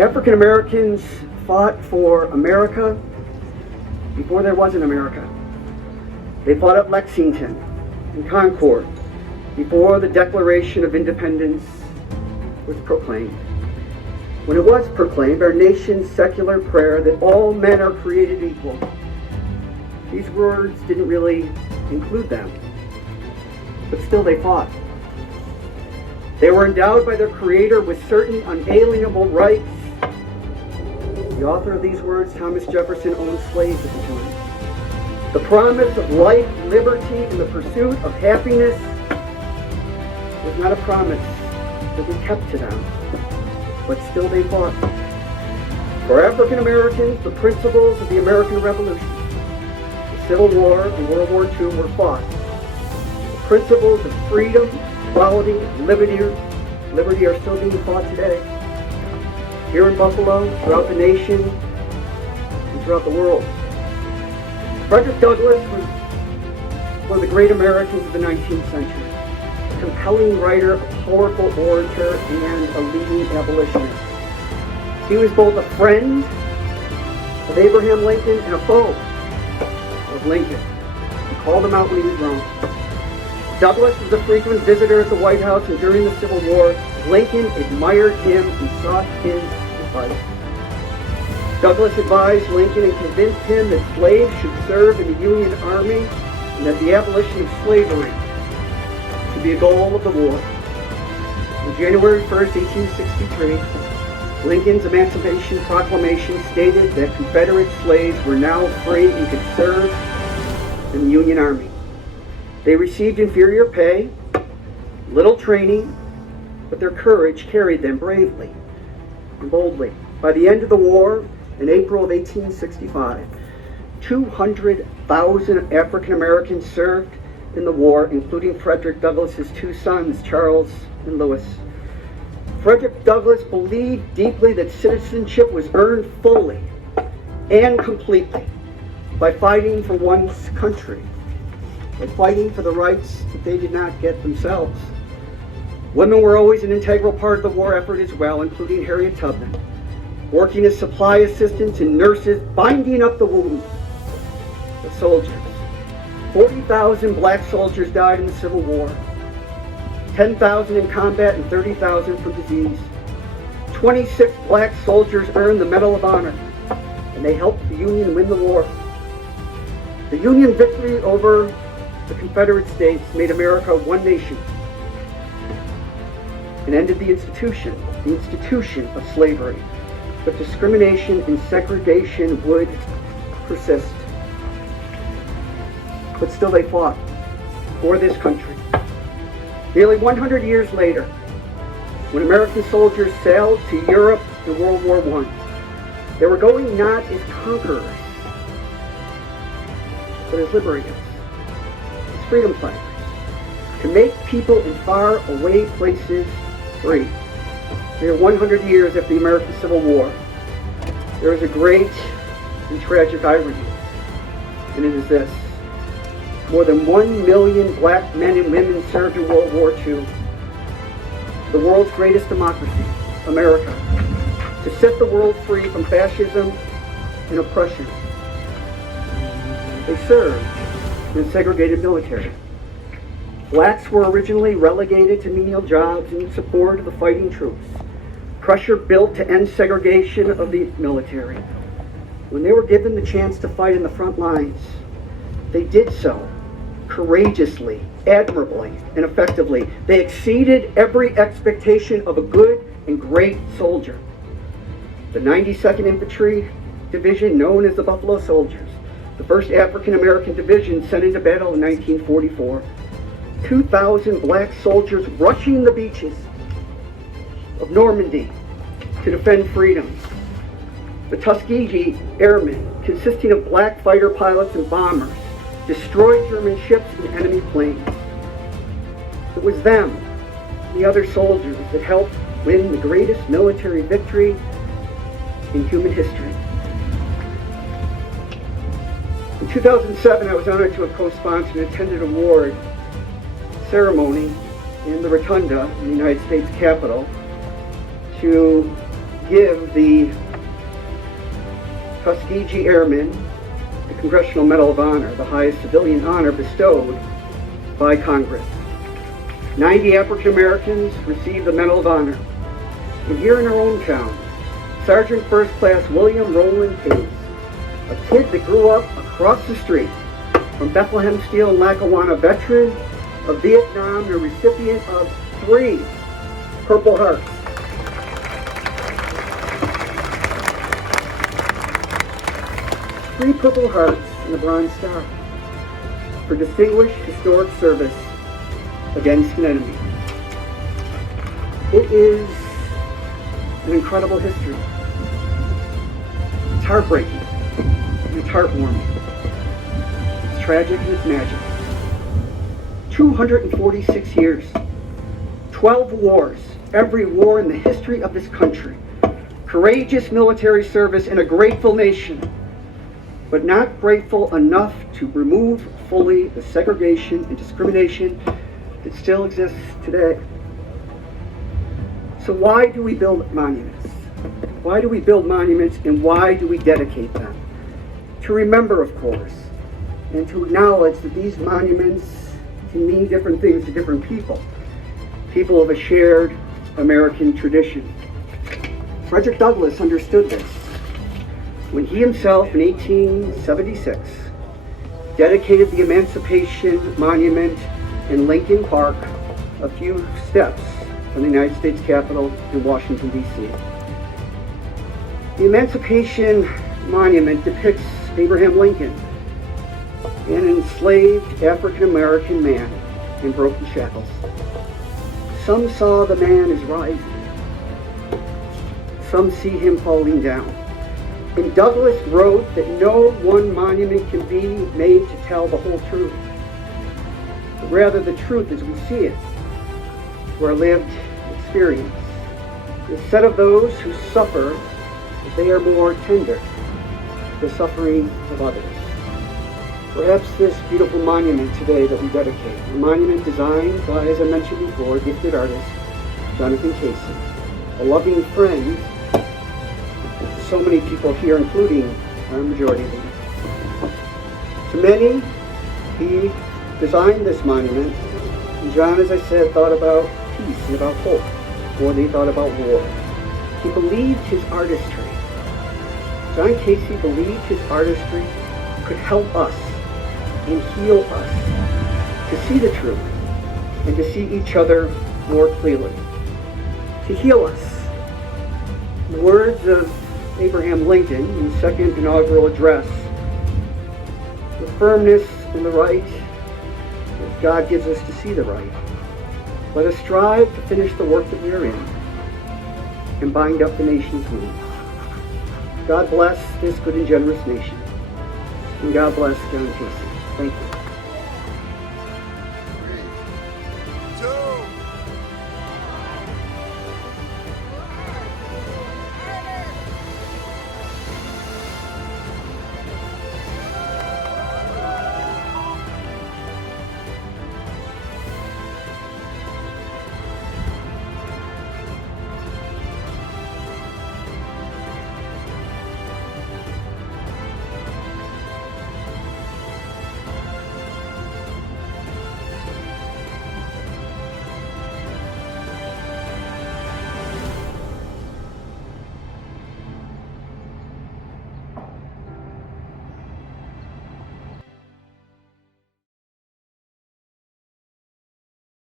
African Americans fought for America before there was an America. They fought at Lexington and Concord before the Declaration of Independence was proclaimed. When it was proclaimed, our nation's secular prayer that all men are created equal, these words didn't really include them, but still they fought. They were endowed by their Creator with certain unalienable rights. The author of these words, Thomas Jefferson, owned slaves at the time. The promise of life, liberty, and the pursuit of happiness was not a promise that we kept to them, but still they fought. For African Americans, the principles of the American Revolution, the Civil War, and World War II were fought. The principles of freedom, equality, liberty are still being fought today. Here in Buffalo, throughout the nation, and throughout the world. Frederick Douglass was one of the great Americans of the 19th century. A compelling writer, a powerful orator, and a leading abolitionist. He was both a friend of Abraham Lincoln and a foe of Lincoln. He called him out when he was wrong. Douglass was a frequent visitor at the White House, and during the Civil War, Lincoln admired him and sought his advice. Douglass advised Lincoln and convinced him that slaves should serve in the Union Army and that the abolition of slavery should be a goal of the war. On January 1st, 1863, Lincoln's Emancipation Proclamation stated that Confederate slaves were now free and could serve in the Union Army. They received inferior pay, little training, but their courage carried them bravely and boldly. By the end of the war, in April of 1865, 200,000 African Americans served in the war, including Frederick Douglass's two sons, Charles and Lewis. Frederick Douglass believed deeply that citizenship was earned fully and completely by fighting for one's country, by fighting for the rights that they did not get themselves. Women were always an integral part of the war effort as well, including Harriet Tubman, working as supply assistants and nurses, binding up the wounds of soldiers. 40,000 black soldiers died in the Civil War, 10,000 in combat and 30,000 from disease. 26 black soldiers earned the Medal of Honor, and they helped the Union win the war. The Union victory over the Confederate States made America one nation and ended the institution of slavery. But discrimination and segregation would persist. But still they fought for this country. Nearly 100 years later, when American soldiers sailed to Europe in World War I, they were going not as conquerors, but as liberators, as freedom fighters, to make people in far away places free. Near 100 years after the American Civil War, there is a great and tragic irony, and it is this. More than 1 million black men and women served in World War II, the world's greatest democracy, America, to set the world free from fascism and oppression. They served in a segregated military. Blacks were originally relegated to menial jobs in support of the fighting troops. Pressure built to end segregation of the military. When they were given the chance to fight in the front lines, they did so courageously, admirably, and effectively. They exceeded every expectation of a good and great soldier. The 92nd Infantry Division, known as the Buffalo Soldiers, the first African American division sent into battle in 1944. 2,000 black soldiers rushing the beaches of Normandy to defend freedom. The Tuskegee Airmen, consisting of black fighter pilots and bombers, destroyed German ships and enemy planes. It was them, the other soldiers, that helped win the greatest military victory in human history. In 2007, I was honored to have co-sponsored and attended an award ceremony in the Rotunda in the United States Capitol to give the Tuskegee Airmen the Congressional Medal of Honor, the highest civilian honor bestowed by Congress. 90 African Americans received the Medal of Honor. And here in our own town, Sergeant First Class William Roland Hayes, a kid that grew up across the street from Bethlehem Steel and Lackawanna, veteran of Vietnam, the recipient of 3 Purple Hearts. Three Purple Hearts and a Bronze Star for distinguished historic service against an enemy. It is an incredible history. It's heartbreaking, and it's heartwarming. It's tragic and it's magic. 246 years, 12 wars, every war in the history of this country, courageous military service in a grateful nation, but not grateful enough to remove fully the segregation and discrimination that still exists today. So why do we build monuments? Why do we build monuments, and why do we dedicate them? To remember, of course, and to acknowledge that these monuments can mean different things to different people. People of a shared American tradition. Frederick Douglass understood this when he himself, in 1876, dedicated the Emancipation Monument in Lincoln Park, a few steps from the United States Capitol in Washington, D.C. The Emancipation Monument depicts Abraham Lincoln, an enslaved African-American man in broken shackles. Some saw the man as rising. Some see him falling down. And Douglass wrote that no one monument can be made to tell the whole truth, but rather the truth as we see it, through our lived experience. Instead of those who suffer, they are more tender to the suffering of others. Perhaps this beautiful monument today that we dedicate, a monument designed by, as I mentioned before, gifted artist Jonathan Casey, a loving friend to so many people here, including our majority leader. To many, he designed this monument, and John, as I said, thought about peace and about hope more than he thought about war. He believed his artistry. John Casey believed his artistry could help us and heal us to see the truth and to see each other more clearly. To heal us. In the words of Abraham Lincoln in his second inaugural address, the firmness in the right as God gives us to see the right. Let us strive to finish the work that we are in and bind up the nation's wounds. God bless this good and generous nation. And God bless John Casey. Thank you.